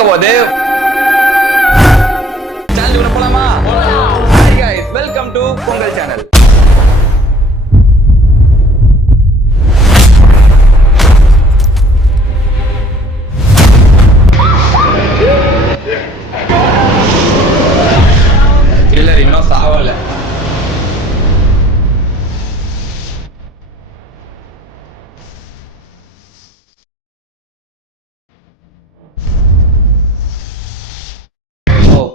பார்க்க போது சேனலுக்குள்ள போலாமா? Hi guys, welcome to Pongal channel. இல்ல இன்னும் சாவல.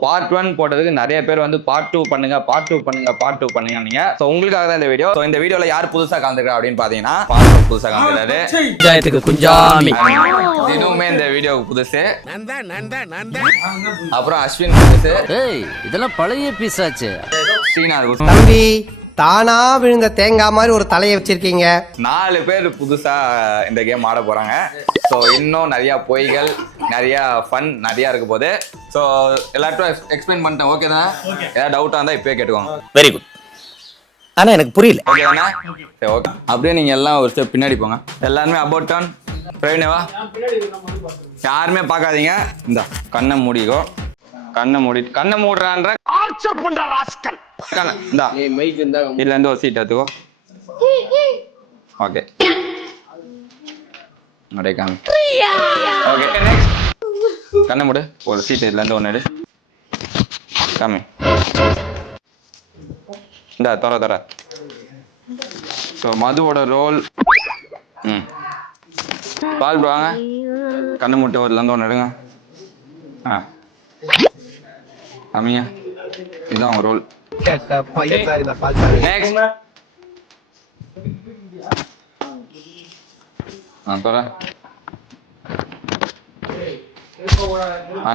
பார்ட் 1 போட்டதுக்கு நிறைய பேர் வந்து பார்ட் 2 பண்ணுங்க நீங்க. சோ உங்களுக்காக தான் இந்த வீடியோ. சோ இந்த வீடியோல யார் புதுசா கலந்துக்கிறா அப்படின்னு பாத்தீங்கன்னா பார்ட் 1 புதுசா கலந்துறாரு. ஜெயத்துக்கு குஞ்சாமி. இதுவுமே இந்த வீடியோக்கு புதுசு. அப்புறம் அஸ்வின் புதுசு. ஏய் இதெல்லாம் பழைய பீஸ் ஆச்சு. ஸ்ரீநாத் தம்பி தானா விழுந்த தேங்காய் மாதிரி ஒரு தலையை வச்சிருக்கீங்க. 4 பேர் புதுசா இந்த கேம் ஆட போறாங்க. ஸோ இன்னும் நிறைய பொய்கள், நிறைய ஃபன் நிறைய இருக்க போது. ஸோ எல்லார்ட்டும் எக்ஸ்பிளைன் பண்ணிட்டேன். ஓகே தானே? ஏதாவது டவுட்டா இருந்தா இப்பயே கேட்டுக்கோங்க. Very good. ஆனா எனக்கு புரியல. ஓகே தானே? சரி ஓகே. அப்படியே நீங்க எல்லாம் ஒரு ஸ்டெப் பின்னாடி போங்க. எல்லாருமே அபவுட் டர்ன். பிரவீனவா யாருமே பார்க்காதீங்க. இந்த கண்ணை மூடிக்கோ. கண்ணை மூடுறான்ற இதுல இருந்து ஒரு சீட் எடுத்துக்கோ. ஓகே காமி. ஓகே நெக்ஸ்ட் கண்ணை மூடு. ஒரு சீட் இதுல இருந்து ஒன்னு எடு. காமி. இந்த தர ஸோ மதுவோட ரோல். பால் வாங்க. கண்ணு மூட்டை இதுல இருந்து ஒன்று எடுங்க. காமிங்க. இதுதான் அவங்க ரோல். நெக்ஸ்ட் தர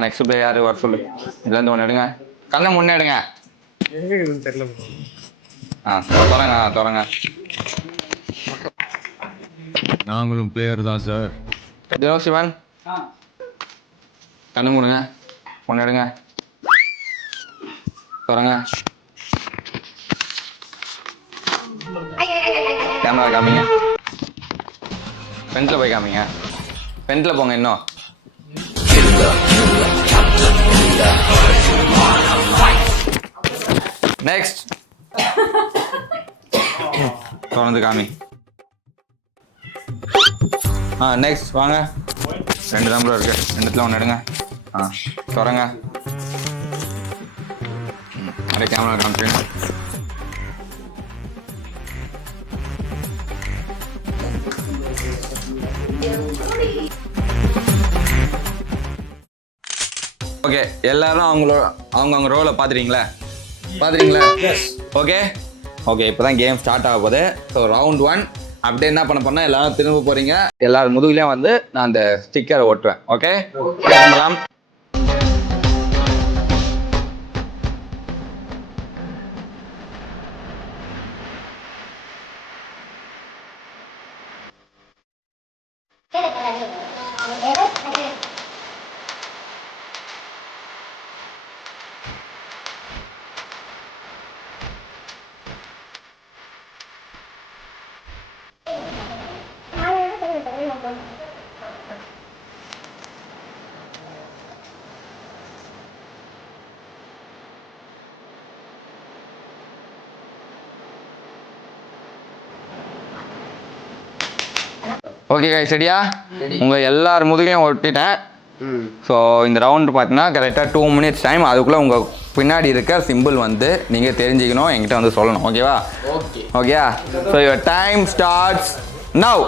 நெக்ஸ்ட் பிளே யாரு வர சொல்லு. இதுல இருந்து ஒன்று எடுங்க. கண்ணை முன்னே எடுங்க. தொடங்க. நாங்களும் பிளேயர் தான் சார். சிவன் கண்ணு மூடுங்க. ஒன்று எடுங்க. தொடங்க. கேமரா காமிங்க. ஃப்ரண்ட்ல போய் காமிங்க. ஃப்ரண்ட்ல போங்க. இன்னும் நெக்ஸ்ட் தொடர்ந்து காமி. நெக்ஸ்ட் வாங்க. 2 நம்பர் இருக்கு. 2த்துல ஒன்று எடுங்க. தொடங்க. அப்படியே கேமரா காமிச்சுங்க. ஓகே எல்லாரும் அவங்க ரோலை பார்த்துறீங்களா? ஓகே இப்போதான் கேம் ஸ்டார்ட் ஆக போகுது. ஸோ ரவுண்ட் 1 அப்படியே என்ன பண்ண போனா எல்லாரும் திரும்ப போறீங்க. எல்லாரும் முதுகுலையும் வந்து நான் அந்த ஸ்டிக்கரை ஒட்டுவேன். ஓகே கிளம்பலாம். ஓகே சரியா? உங்கள் எல்லார் முதுகையும் ஒட்டிட்டேன். ஸோ இந்த ரவுண்டு பார்த்தீங்கன்னா கரெக்டாக 2 மினிட்ஸ் டைம். அதுக்குள்ளே உங்கள் பின்னாடி இருக்க சிம்பிள் வந்து நீங்கள் தெரிஞ்சுக்கணும், என்கிட்ட வந்து சொல்லணும். ஓகேவா? ஓகேயா? So your time starts now.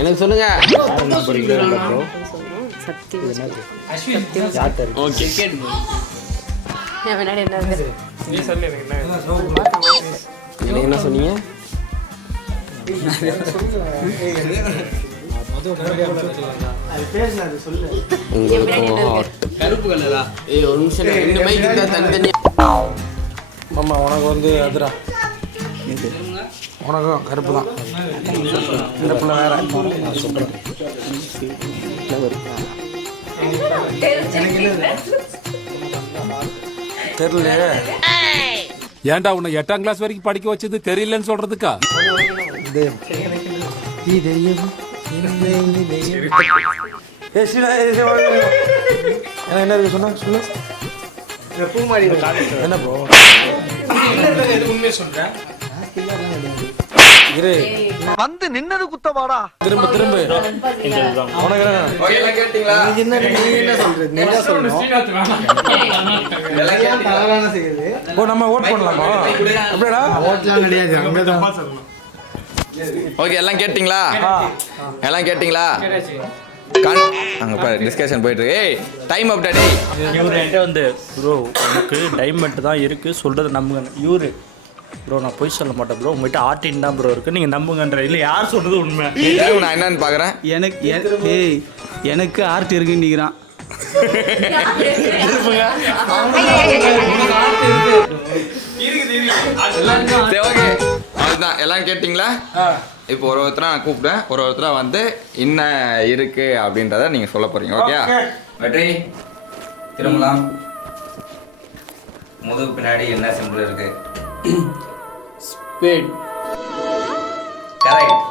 எனக்கு சொல்லுங்க. என்ன சொன்னீங்க? கருப்பு கலரா? ஏய் ஒரு நிமிஷம், 2 மைக் இருந்தா தனித்தனியா. ஆமா உனக்கு வந்து அதுரா உனக்கும் கருப்பு தான். இந்த பிள்ளை வேற. தெரியல. ஏன்டா உன்னை 8ஆம் கிளாஸ் வரைக்கும் படிக்க வச்சது தெரியலன்னு சொல்றதுக்கா? என்ன இருக்கு சொன்னா சொல்லு. என்ன ப்ரோ உண்மையை சொல்றேன். இரு வந்து நின்னது குத்தமாடா. திரும்ப திரும்ப உனக்கு ஓகே எல்லாம் கேட்டிங்களா? ஓ நம்ம ஓட் பண்ணலாமா? அப்படியேடா ஓகே எல்லாம் கேட்டிங்களா? எல்லாம் கேட்டிங்களா? அங்கே பாரு டிஸ்கஷன் போயிட்டு இருக்கு. ஏய் டைம் அப்டா டேய். இவர் என்கிட்ட வந்து ப்ரோ எனக்கு டைமண்ட் தான் இருக்குது சொல்கிறது நம்புங்க. இவரு ப்ரோ நான் போய் சொல்ல மாட்டேன் ப்ரோ உங்கள்கிட்ட ஆர்டின் தான் ப்ரோ இருக்குது நீங்கள் நம்புங்கன்ற இல்லை யார் சொல்கிறது உண்மை. நான் என்னன்னு பார்க்குறேன். எனக்கு ஆர்ட் இருக்குன்னு நிற்கிறான். சரி ஓகே அதுதான் எல்லாம் கேட்டிங்களா? இப்போ ஒருத்தராக நான் கூப்பிட்டேன். ஒருத்தராக வந்து என்ன இருக்கு அப்படின்றத நீங்கள் சொல்ல போறீங்க. ஓகே வெற்றி திரும்பலாம். முதுகு பின்னாடி என்ன சிம்பிள் இருக்கு? Speed. Correct.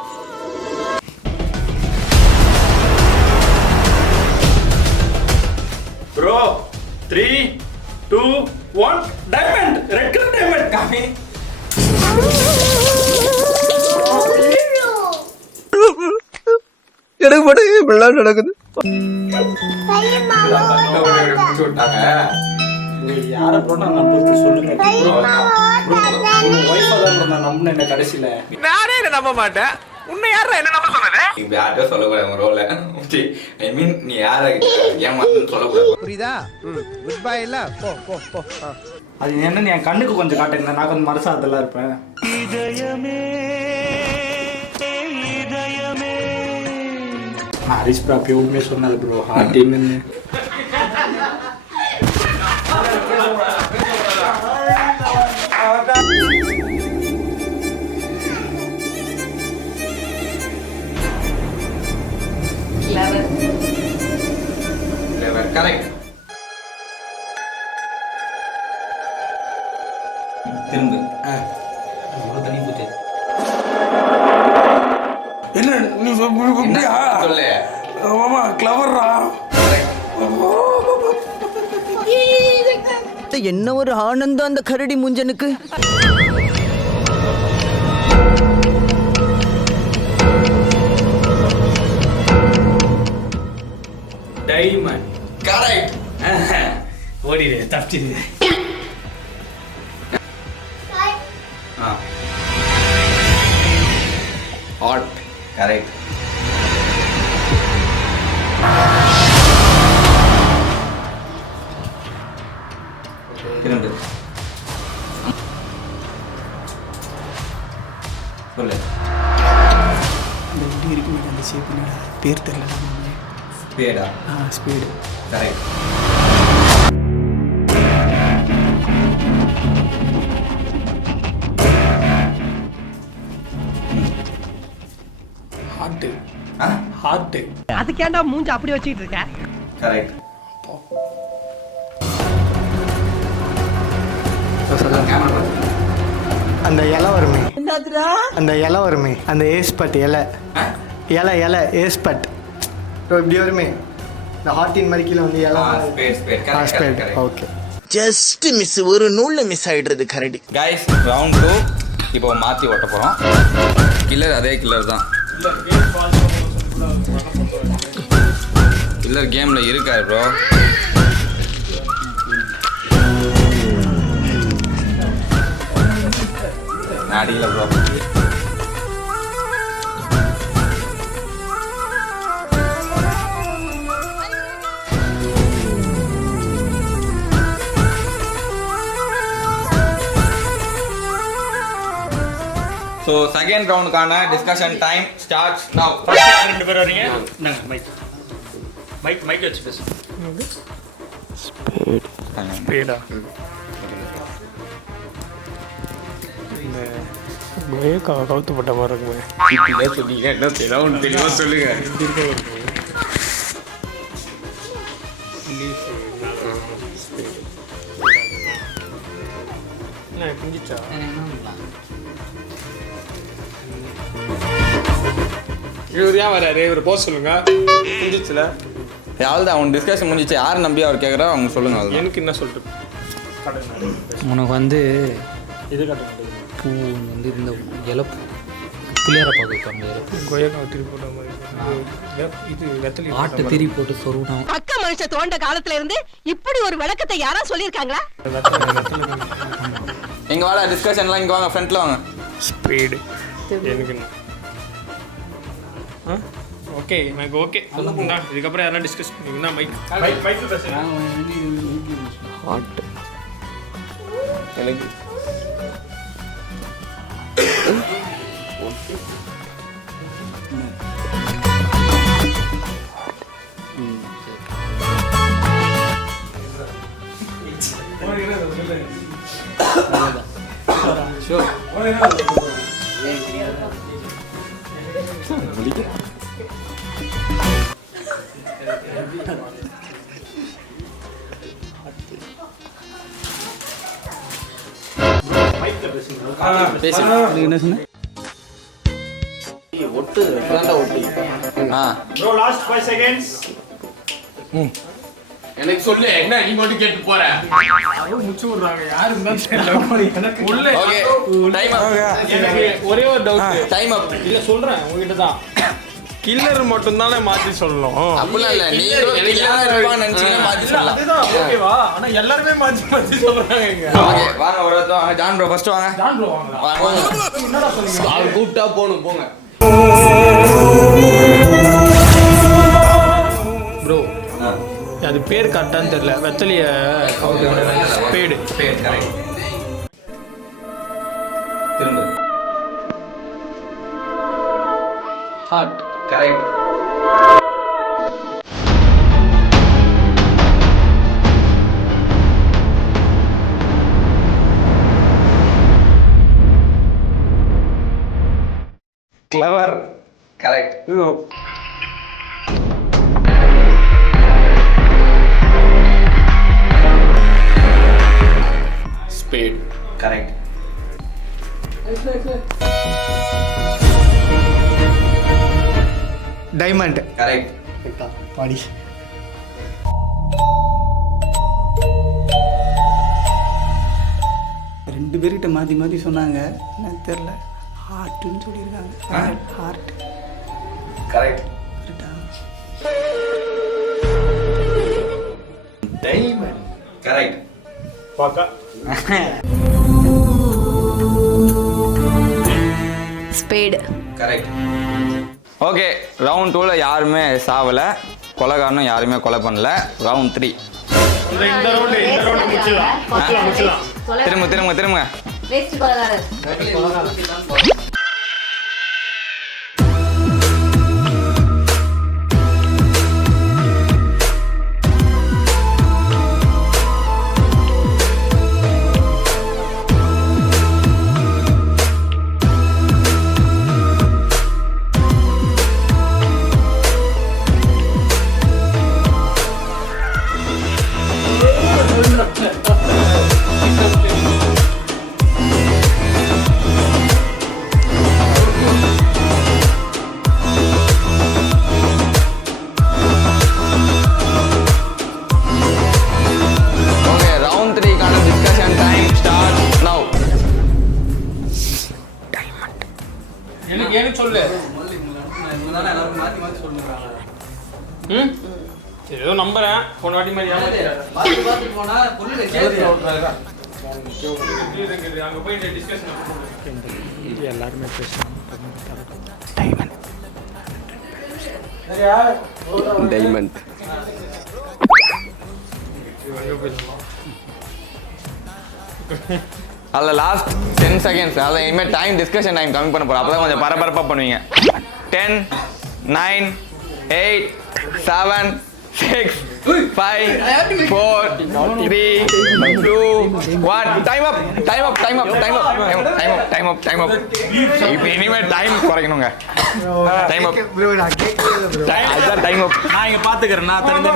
Bro 3 2 1 diamond red colour diamond காமி. எனக்கு மட்டும் இப்படிலாம் நடக்குது. யாரை ப்ரோ நான் நம்புறது சொல்லுங்க. ஒய்ஃபை தான் நான் நம்பினேன் இந்த கடைசியில். நானே என்ன நம்ப மாட்டேன். உன்னை யாரா என்ன நம்ப சொன்னது? இப்படி யார்ட்டும் சொல்லக்கூடாது உங்க ரோல. ஐ மீன் நீ யாரை ஏமாத்துன்னு சொல்லக்கூடாது. புரியுதா? குட் பை இல்ல. போ போ போ. அது என்னன்னு என் கண்ணுக்கு கொஞ்சம் காட்டுங்க. நான் கொஞ்சம் மனசாதெல்லாம் இருப்பேன். ஹரிஷ் பிராப்பி உண்மையை சொன்னது ப்ரோ ஆர்டின்னு. கரெக்ட். திரும்ப தண்ணி பூத்து என்ன நீ அப்படியா சொல்லு. ஆமா கிளவர்ரா. என்ன ஒரு ஆனந்தம் அந்த கரடி முஞ்சனுக்கு. Diamond correct. ஓடிடு தப்பிச்சிடு. Art correct. திரும்ப சொல்லு. எப்படி இருக்கு அந்த ஷேப் பேர் தெரியல. ஸ்பீடா? Speed correct. Heart heart. அதுக்கேண்டா மூஞ்சி அப்படி வச்சிட்டு இருக்க? கரெக்ட். அந்த இலை வருமே அந்த இலை வருமே அந்த ஏஸ்பட் இலை இலை இலை ஏஸ்பட் இப்படி வருமே இந்த ஹார்டின் மாதிரி கீழே வந்து இலை ஸ்பேட். ஓகே ஜஸ்ட் மிஸ் ஒரு நூல்ல மிஸ் ஆயிடுறது கரடி. கைஸ் ரவுண்ட் 2 இப்போ மாற்றி ஓட்ட போகிறோம். கில்லர் அதே கில்லர் தான். கில்லர் கேமில் இருக்காரு ப்ரோ. அடிக்கல ப்ரோ. ஸோ செகண்ட் ரவுண்டுக்கான டிஸ்கஷன் டைம் ஸ்டார்ட்ஸ் நவ். ரெண்டு பேர் வரீங்க. நாங்க மைக் மைக் மைக் வச்சு பேசு. ஸ்பீடா. கவுத்து போட்ட மாதிரி இருக்குமே. சொன்னீங்க என்ன செய்யலாம் ஒன்று தெளிவாக சொல்லுங்க. என்ன புரிஞ்சிச்சா? இவர் ஏன் வராரு? இவர் போக சொல்லுங்க. புரிஞ்சிச்சுல? யாழ்தான் அவன் டிஸ்கஷன் முடிஞ்சிச்சு. யார் நம்பி அவர் கேட்குறா அவங்க சொல்லுங்க. அது எனக்கு என்ன சொல்லிட்டு உனக்கு வந்து இது கட்ட பூ வந்து இந்த இலப்பு பிள்ளையார பார்க்க கொய்யாக்கா திருப்பி போட்ட மாதிரி இது வெத்தலி ஆட்டு திரி போட்டு சொருவினோம். பக்க மனுஷ தோண்ட காலத்துல இருந்து இப்படி ஒரு விளக்கத்தை யாரா சொல்லியிருக்காங்களா? இங்கே வாடா டிஸ்கஷன்லாம் இங்கே வாங்க ஃப்ரண்ட்டில் வாங்க. ஸ்பீடு எனக்கு என்ன ஓகே எனக்கு ஓகே இதுக்கப்புறம் யாரெல்லாம் டிஸ்கஸ் பண்ணிங்கன்னா மைக் பேசுங்க. ஹாட் எனக்கு என்ன சொன்ன? Bro last 5 seconds. எனக்கு சொல்லு என்ன நீ மட்டும் கேட்டு போற முச்சு விடுறாங்க யாரு எனக்கு உள்ள ஓகே டைம் எனக்கு ஒரே ஒரு டவுட் டைம் அப். இல்ல சொல்றேன் உங்ககிட்ட தான் கில்லர் மட்டும் தானே மாத்தி சொல்லணும். அப்படிலாம் இல்லை. நீங்களும் கிளியராக இருப்பான்னு நினச்சிங்கன்னா மாற்றி சொல்லலாம். அதுதான் ஓகேவா? ஆனா எல்லாருமே மாத்தி சொல்றாங்க. ஓகே வாங்க ஒரு இடத்துல வாங்க. ஜான் ப்ரோ ஃபர்ஸ்ட் வாங்க. ஜான் ப்ரோ வாங்கலாம். வாங்க. என்னடா சொல்றீங்க? ஆள் கூப்பிட்டா போகணும் போங்க. ப்ரோ அது பேர் கரெக்டான்னு தெரியல. வெத்தலிய ஸ்பேடு பேர் கரெக்ட். திரும்ப heart correct. Clover correct. Spade correct. Diamond correct. பாடி ரெண்டு பேர்கிட்ட மாற்றி மாற்றி சொன்னாங்க. எனக்கு தெரில. ஹார்ட்டுன்னு சொல்லியிருக்காங்க. Heart correct. கரெக்டா? Diamond correct. பாக்கா ஸ்பேடு கரெக்ட். ஓகே ரவுண்ட் 2ல யாருமே சாவல. கொலைகாரனும் யாருமே கொலை பண்ணல. ரவுண்ட் 3 இந்த ரவுண்ட் முடிச்சிடலாம். திரும்ப திரும்ப திரும்ப. எனக்கு சொல்லு. ஏதோ நம்புறேன். போன வாட்டி மாதிரி அங்க போய் டிஸ்கஷன் எல்லாருமே பேசுறாங்க. டைமண்ட் அதில் லாஸ்ட் 10 செகண்ட்ஸ். அதில் இனிமேல் டைம் டிஸ்கஷன் டைம் கம்மி பண்ண போகிறோம். அப்போ தான் கொஞ்சம் பரபரப்பாக பண்ணுவீங்க. 10 9 8 7 6, 5, 4, 3, 2, 1. Time up. இப்போ இனிமே டைம் குறைக்கணுங்க. Time up. ப்ரோ நான் கேட்கல ப்ரோ. அதுதான் டைம் அப். நான் இங்க பாத்துக்கிறேன். நான் தெரிஞ்ச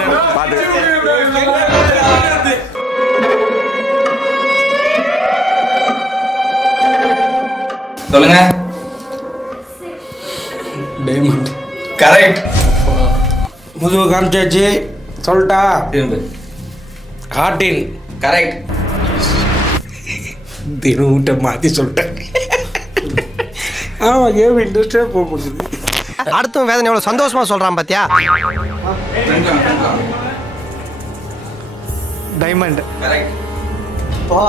சொல்லுங்க. டைமண்ட். கரெக்ட். முதுகு காமிச்சாச்சு. சொல்லிட்டா திரும்ப. ஹார்டின். கரெக்ட். தினூட்ட மாற்றி சொல்லிட்டேன். ஆமாம், கேம் இன்ட்ரெஸ்டாக போக முடியுது. அடுத்தவன் வேதனை எவ்வளவு சந்தோஷமா சொல்றான் பாத்தியா? டைமண்ட். கரெக்ட். பா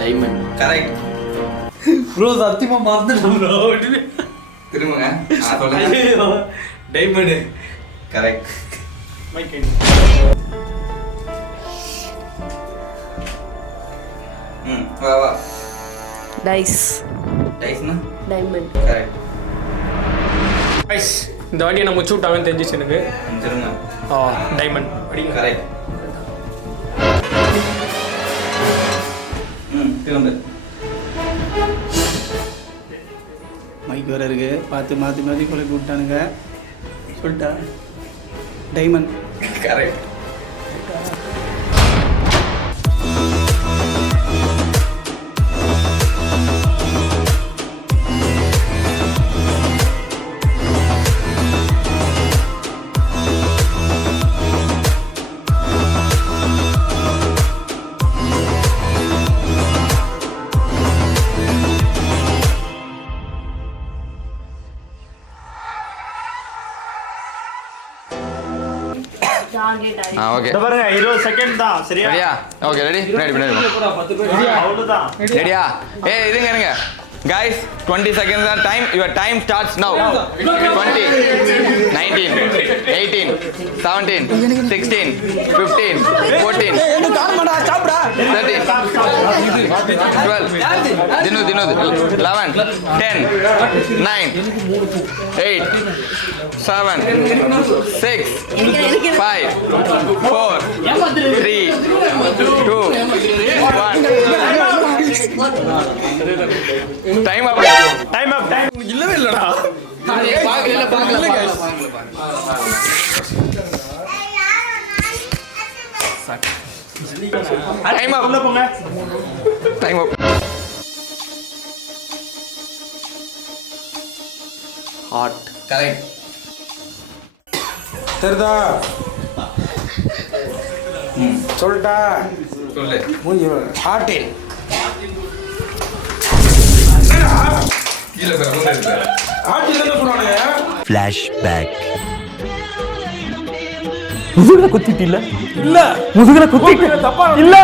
டைமண்ட். கரெக்ட். ப்ரோ சத்தியமா மறந்துட்டேன் ப்ரோ. திரும்புங்க. சொல்லுங்க. டைமண்ட். கரெக்ட். வா. டைஸ் டைஸ்னா டைமண்ட். கரெக்ட். இந்த வாட்டியை நான் முச்சு விட்டாங்கன்னு தெரிஞ்சிச்சு எனக்கு. திரும்ப. டைமண்ட். கரெக்ட். திரும்ப. மைக் வேற இருக்கு, பார்த்து மாற்றி குழப்பி விட்டானுங்க. சொல்லிட்டா டைமண்ட். கரெக்ட். ஓகே. பாருங்க 20 செகண்ட் தான். சரியா? ரெடியா? Okay, ready. பின்னாடி. அவ்வளவுதான். ரெடியா? இருங்க. Guys, 20 seconds are time. Your time starts now. 20, 19, 18, 17, 16, 15, 14, 13, 12, 11, 10, 9, 8, 7, 6, 5, 4, 3, 2, 1. Time அப். இல்லவே இல்லடா. டைம் அப். உள்ள போங்க. டைம் அப். ஹார்ட். கரெக்ட். தெரிதா? சொல்லிட்டா? சொல்லு. ஹார்டின். இல்ல சார், ஒண்ணு இல்ல. ஹார்டின் என்ன சொன்னானுங்க? ஃபிளாஷ்பேக். முதுகுல குத்திட்டு இல்ல? இல்ல. முதுகுல குத்திட்டு தப்பா இல்ல.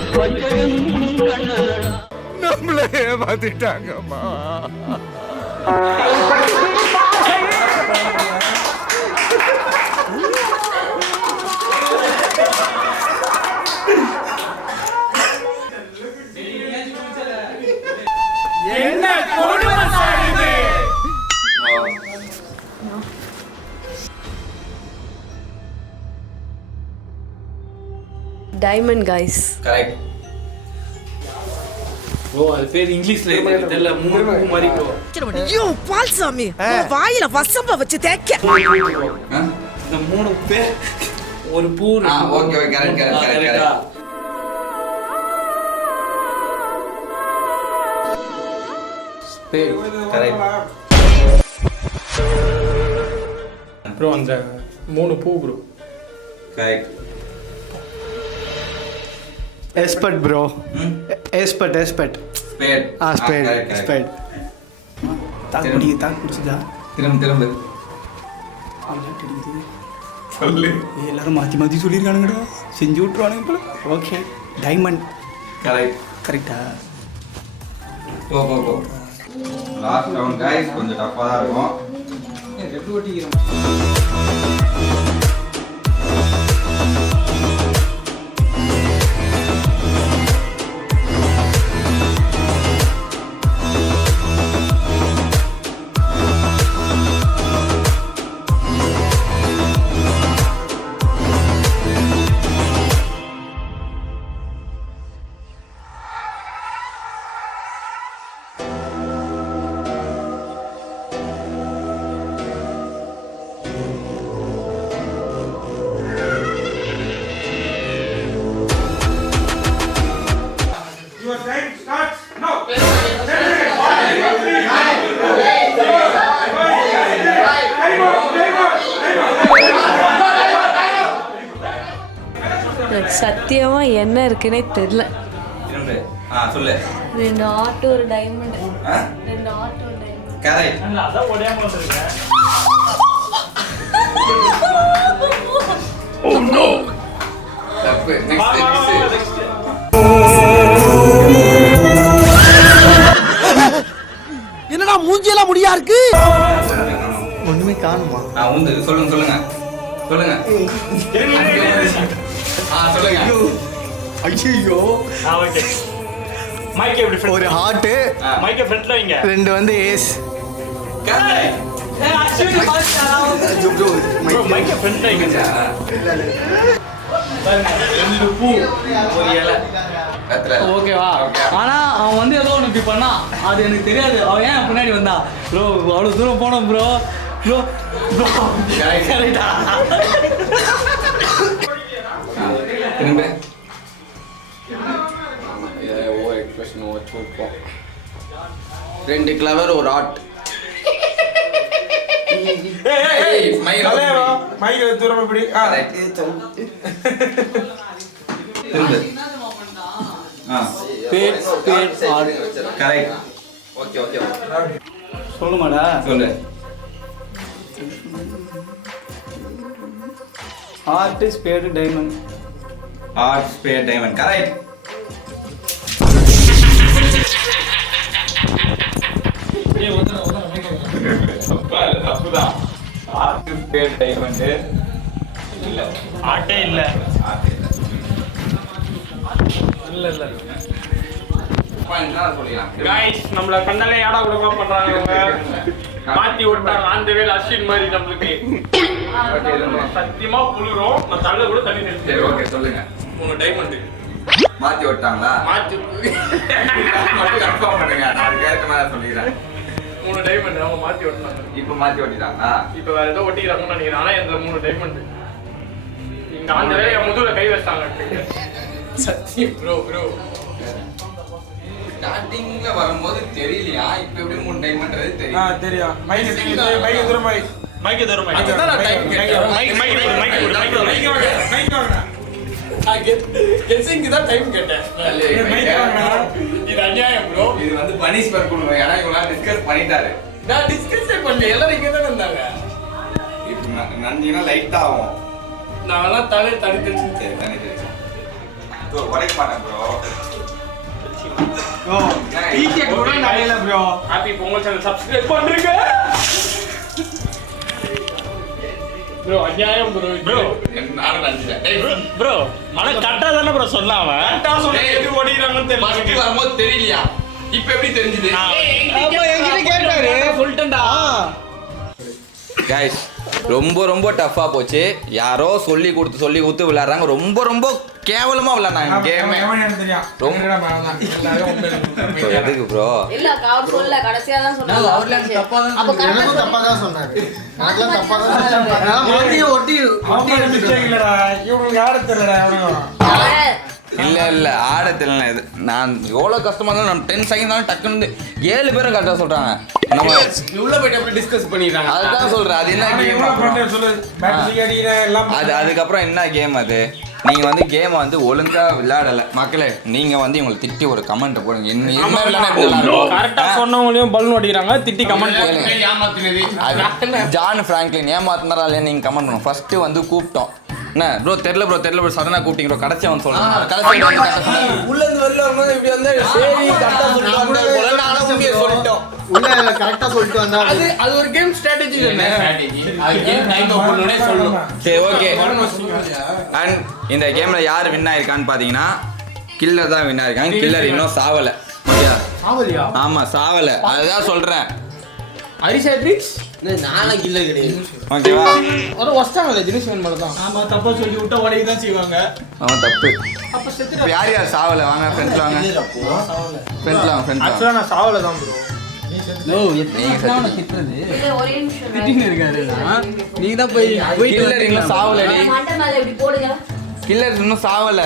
நம்மளே ஏமாத்திட்டாங்கம்மா. என்ன கொடுமை சார் இது? Diamond guys. கரெக்ட். ப்ரோ அது பேர் இங்கிலீஷ்ல தெரியல. மூணு மாதிரி ப்ரோ. ஐயோ பால்சாமி, வாயில வசம்ப வச்சு தேக்க. இந்த மூணு பேர் ஒரு பூ. Okay, correct. ப்ரோ அந்த மூணு பூ bro. Correct. Expert bro. Expert. Spade. Spade. தாக்கு பிடிச்சதா? திரும்ப. சொல்லு. எல்லாரும் மாற்றி சொல்லியிருக்கானுங்கடா. செஞ்சு விட்டுருவானுங்க போல. Okay, diamond. கரெக்டா? போ. லாஸ்ட் ரவுண்ட் गाइस, கொஞ்சம் டஃப்பா தான் இருக்கும். சத்தியமா என்ன இருக்குன்னே தெரியல. திரும்ப சொல்லு. 2 ஆட்டு ஒரு டைமண்ட். 2 ஆட்டு ஒரு டைமண்ட். கரெக்ட். அதான் ஒடையாம வந்திருக்கேன். Oh no. தப்பு. நெக்ஸ்ட். என்னடா மூஞ்சியெல்லாம் முடியா இருக்கு? ஒண்ணுமே காணுமா? சொல்லுங்க. சொல்லுங்க. சொல்லுங்க. ஐயோ. ஓகே. மைக் எப்படி ஒரு ஹார்ட், மைக்க ஃப்ரண்ட்ல வைங்க. 2 வந்து ஏஸ். கரெக்ட். ப்ரோ மைக்க ஃப்ரண்ட்ல வைங்க. பாருங்க 2 பூ ஒரு இலை. ஓகேவா? ஆனா அவன் வந்து ஏதோ ஒன்று இப்படி பண்ணான், அது எனக்கு தெரியாது. அவன் ஏன் பின்னாடி வந்தா? ப்ரோ அவ்வளோ தூரம் போனோம் ப்ரோ. ப்ரோ ப்ரோ கரெக்டா? திரும்ப. Over expression over super. 2 clever ஒரு ஆட். மைக் தூரம் இப்படி திரும்ப. கரெக்ட். ஓகே. சொல்லுமாடா? சொல்லு. Heart, spade, diamond. Heart, spare, diamond. Correct. Heart, spare, diamond. இல்ல. ஆட்டே இல்ல. இல்ல गाइस நம்மள கண்டாலே யாடா குடுக்க பண்றாங்க அவங்க. மாத்தி விட்டாங்க அந்த வேல அஸ்வின் மாதிரி நமக்கு. சத்தியமா புளுறோம். நான் தள்ள கூட தண்ணி நிறுத்தி. சரி ஓகே சொல்லுங்க. 3 டைமண்ட் மாத்தி விட்டாங்களா? மாத்தி மட்டும் கன்ஃபார்ம் பண்ணுங்க. நான் அதுக்கு ஏத்த மாதிரி சொல்லிடுறேன். 3 டைமண்ட் அவங்க மாத்தி விட்டாங்க. இப்போ மாத்தி விட்டாங்களா? இப்போ வேற ஏதோ ஒட்டிறாங்கன்னு நினைக்கிறேன். ஆனா இந்த 3 டைமண்ட் இங்க அந்த வேலைய முதுகுல கை வச்சாங்க. சத்தியம் ப்ரோ ஸ்டார்டிங்ல வரும்போது தெரியலையா? இப்போ எப்படி 3 டைமண்ட்றது தெரியும். தெரியும். மைக் தூரம் மைக் தரும் மைக். அதுதான் நான் டைம் கேட்டேன். மைக் நான் கெஸ்ஸிங்க்கு தான் டைம் கேட்டேன். இது அநியாயம் ப்ரோ. இது வந்து பனிஷ்மென்ட் கொடுங்க. ஏன்னா இவங்க டிஸ்கஸ் பண்ணிட்டாரு. நான் டிஸ்கஸே பண்ணல. எல்லாரும் இங்க தான் வந்தாங்க. இப்போ நந்தினா லைட்டா ஆகும். நான் எல்லாம் தலை தடுத்து சரி தண்ணி தெரிச்சு. ப்ரோ உடைக்க மாட்டேன் ப்ரோ. டிகே கூட நடையில bro. Happy Pongal channel subscribe பண்ணுங்க. ப்ரோ அநியாயம் ப்ரோ. நானும் நினைச்சேன். ப்ரோ ஆனா கரெக்டா தானே ப்ரோ சொன்னான் அவன். கரெக்டா சொன்னா எது ஓடிறாங்கன்னு ஃபர்ஸ்ட் தெரியல. வரும்போது தெரியலையா? இப்போ எப்படி தெரிஞ்சது? என்கிட்ட கேட்டாரு. சொல்லிட்டேன்டா. गाइस ரொம்ப டஃப்பா போச்சு. யாரோ சொல்லி கொடுத்து விளையாடுறாங்க. ரொம்ப கேவலமா விளையாடுறாங்க கேம். எதுக்கு ப்ரோ? இல்ல அவர் சொல்ல கடைசியா தான் சொன்னாங்க. அவர்லாம் தப்பா தான் அப்ப எனக்கும் தப்பா தான் சொன்னாரு. எனக்குலாம் தப்பா தான் சொன்னாரு. ஒட்டி மிஸ்டேக் இல்லடா. இவங்களுக்கு யாரு தெரியலடா அவனும். இல்ல ஆட தெரியல. இது நான் எவ்வளவு கஷ்டமா இருந்தாலும் நம்ம 10 செகண்ட் தான் டக்குன்னு 7 பேரும் கரெக்டா சொல்றாங்க. நம்ம உள்ள போய்ட்டு அப்படியே டிஸ்கஸ் பண்ணிடுறாங்க. அதுதான் சொல்றேன். அது என்ன கேம்? சொல்லு. பேட்டரி அடிக்கிற எல்லாம் அது அதுக்கப்புறம் என்ன கேம் அது? நீங்க வந்து கேம் வந்து ஒழுங்கா விளையாடல. மக்களே நீங்க வந்து இவங்களை திட்டி ஒரு கமெண்ட் போடுங்க. என்ன விளையாட கரெக்டா சொன்னவங்களையும் பலூன் ஓடிக்கிறாங்க. திட்டி கமெண்ட் கேளுங்க. ஏமாத்தினது ஜான் ஃப்ராங்க்லின் ஏமாத்தினாரா இல்லையா நீங்க கமெண்ட் பண்ணுங்க. ஃபர்ஸ்ட் வந்து கூப்பிட்டோம். என்ன ப்ரோ தெரியல ப்ரோ சடனா கூப்பிட்டீங்க ப்ரோ. கடைசியா வந்து சொல்லுங்க. கடைசியா வந்து கரெக்டா சொன்னாங்க. உள்ள இருந்து வெளில வரும்போது இப்படி வந்து சரி கரெக்டா சொல்லிட்டாங்க போல நானும் உண்மையை சொல்லிட்டோம். உள்ள கரெக்டா சொல்லிட்டு வந்தா அது ஒரு கேம் ஸ்ட்ராட்டஜி தானே. அது கேம் டைம் ஓபன்லயே சொல்லணும். சரி ஓகே. அண்ட் இந்த கேம்ல யார் வின் ஆயிருக்கான்னு பாத்தீங்கன்னா கில்லர் தான் வின் ஆயிருக்காங்க. கில்லர் இன்னும் சாவல. ஓகே சாவலியா? ஆமா சாவல. அதுதான் சொல்றேன். ஹரிஷா ட்ரிக்ஸ் நானா கில்ல கிடையாது. ஓகேவா? ஒரு வஸ்டாங்கல தினேஷ் மேல தான். ஆமா தப்பா சொல்லி விட்டா உடையை தான் செய்வாங்க. அவன் தப்பு. அப்ப செத்துற. இப்ப யார் சாவல? வாங்க ஃப்ரெண்ட்ல வாங்க. ஃப்ரெண்ட்ல வாங்க. ஆக்சுவலா நான் சாவல தான் ப்ரோ. திட்டுறது ஒரே நிமிஷம் திட்டிங்க இருக்காரு. நீங்க தான் போய் கில்லர் இன்னும் சாவலடி. மண்டை மேல இப்படி போடுங்க. கில்லர் இன்னும் சாவல.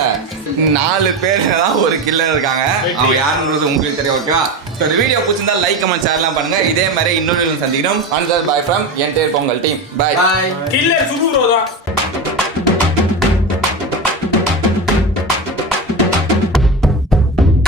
4 பேர் தான் ஒரு கில்லர் இருக்காங்க. அவங்க யாருன்றது உங்களுக்கு தெரியும். ஓகேவா? ஸோ இந்த வீடியோ பிடிச்சிருந்தா லைக் கமெண்ட் ஷேர்லாம் பண்ணுங்க. இதே மாதிரி இன்னொரு சந்திக்கிறோம். And bye from entire Pongal team. Bye. Killer Sugu bro தான்.